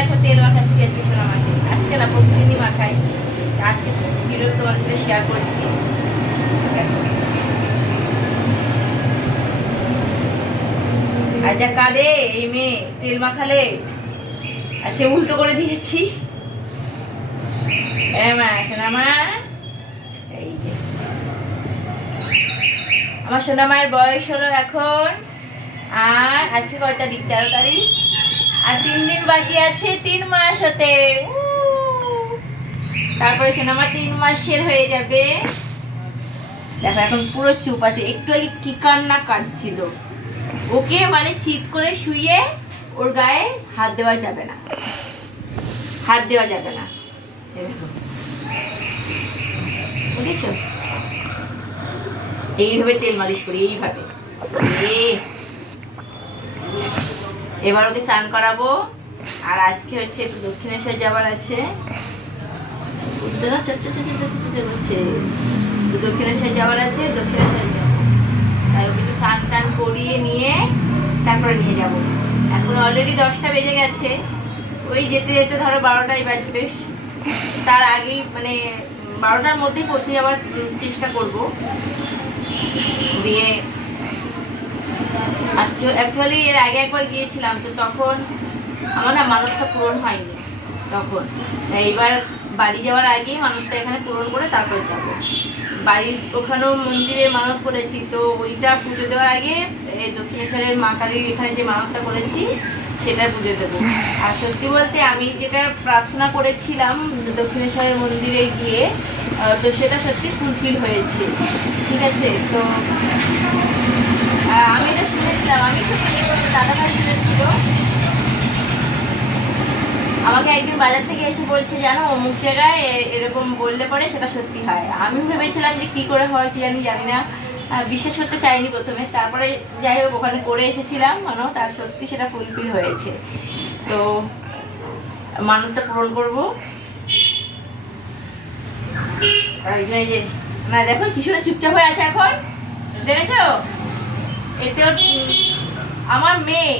দেখো তেল মাখাচ্ছি আজকে সোনা মাকে, আজকে না প্রতিদিনই মাখাই, আজকে ভিডিও তোমাদের সাথে শেয়ার করছি। আর যা কাঁদে এই মেয়ে তেল মাখালে, আচ্ছা উল্টো করে দিয়েছি। মা সোনা মা, এই যে আমার সোনা মায়ের বয়স হলো এখন, আর আজকে কয় তারিখ, 13 তারিখ, আর 3 দিন বাকি আছে 3 মাস হতে। তারপরে সোনা মা 3 মাসের হয়ে যাবে। দেখো এখন পুরো চুপ আছে, একটু আগে কি কান্না কাটছিল। ওকে মানে চিৎ করে শুয়ে ওর গায়ে হাত দেওয়া যাবে না, হাত দেওয়া যাবে না। বুঝেছ? এইভাবে তেল মালিশ করি, এইভাবে। এবার ওকে স্নান করাবো। আর আজকে হচ্ছে একটু দক্ষিণেশ্বর যাবার আছে, দক্ষিণেশ্বর যাওয়ার আছে, দক্ষিণেশ্বর যাবো। তাই ওকে একটু স্নান টান করিয়ে নিয়ে তারপরে নিয়ে যাব। এখন অলরেডি 10টা বেজে গেছে, ওই যেতে যেতে ধরো 12টাই বাজবে। তার আগেই মানে 12টার মধ্যেই পৌঁছে যাওয়ার চেষ্টা করব। দিয়ে অ্যাকচুয়ালি এর আগে একবার গিয়েছিলাম, তো তখন আমার না মানতটা পূরণ হয়নি তখন। এইবার বাড়ি যাওয়ার আগেই মানতটা এখানে পূরণ করে তারপরে যাব। বাড়ির ওখানেও মন্দিরে মানত করেছি, তো ওইটা পুজো দেওয়ার আগে এই দক্ষিণেশ্বরের মা কালীর এখানে যে মানতটা করেছি সেটার পুজো দেবো। আর সত্যি বলতে আমি যেটা প্রার্থনা করেছিলাম দক্ষিণেশ্বরের মন্দিরে গিয়ে, তো সেটা সত্যি ফুলফিল হয়েছে। ঠিক আছে, তো আমি এটা শুনেছিলাম, আমি শুনিনি, দাদা ভাই শুনেছিল। আমাকে একদিন বাজার থেকে এসে বলছে, জানো অমুক জায়গায় এরকম বললে পরে সেটা সত্যি হয়। আমি ভেবেছিলাম যে কি করে হয় কি জানি না, বিশ্বাস করতে চাইনি প্রথমে। তারপরে যাই হোক ওখানে করে এসেছিলাম, মানে তার সত্যি সেটা ফুলফিল হয়েছে। তো মানতটা পূরণ করবো। না দেখো কিছু না চুপচাপ হয়ে আছে এখন, দেখেছ? এতে আমার মেয়ে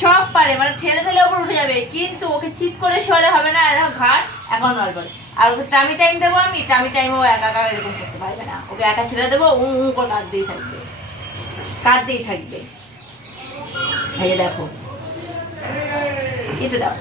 সব পারে, মানে ঠেলে ঠেলে ওপর উঠে যাবে, কিন্তু ওকে চিৎ করে শোয়ালে হবে না। ঘাট এখন নড়বড়ে। আর ওকে টামি টাইম দেবো আমি, টামি টাইমও একা একা এরকম করতে পারবে না। ওকে একা ছেড়ে দেবো, করে কাঁদতেই থাকবে, কাঁদতেই থাকবে। এই যে দেখো, এটা দাও।